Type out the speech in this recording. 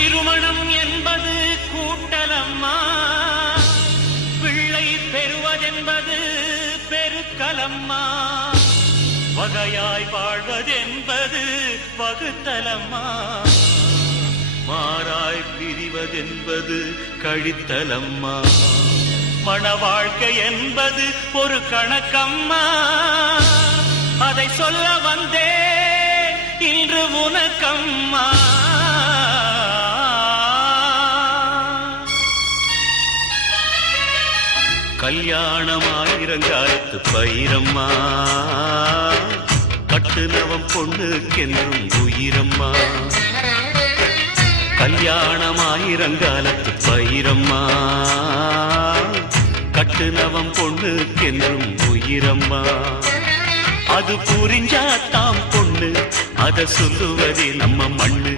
திருமணம் என்பது கூட்டலம்மா, பிள்ளை பெறுவதென்பது பெருக்கலம்மா, வகையாய் வாழ்வதென்பது வகுத்தலம்மா, மாறாய் பிரிவதென்பது கழித்தலம்மா, மண வாழ்க்கை என்பது ஒரு கணக்கம்மா, அதை சொல்ல வந்தேன் இன்று உனக்கம்மா. கல்யாணமாயிரங்காலத்து பயிரம்மா, கட்டுனவம் பொண்ணுக்கென்றும் உயிரம்மா. கல்யாணமாயிரங்காலத்து பயிரம்மா, கட்டுனவம் பொண்ணுக்கென்றும் உயிரம்மா. அது புரிஞ்சாத்தாம் பொண்ணு, அத சொல்லுவதே நம்ம மண்ணு.